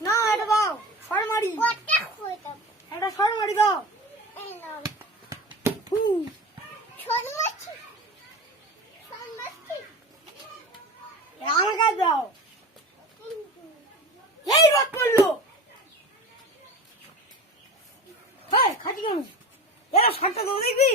না এটা দাও সর মারি এটা সর মারি দাও আমাকে দাও এই রোদ পড়লো হ্যাঁ খাটি কেন এরা শর্টটা দেবো দেখবি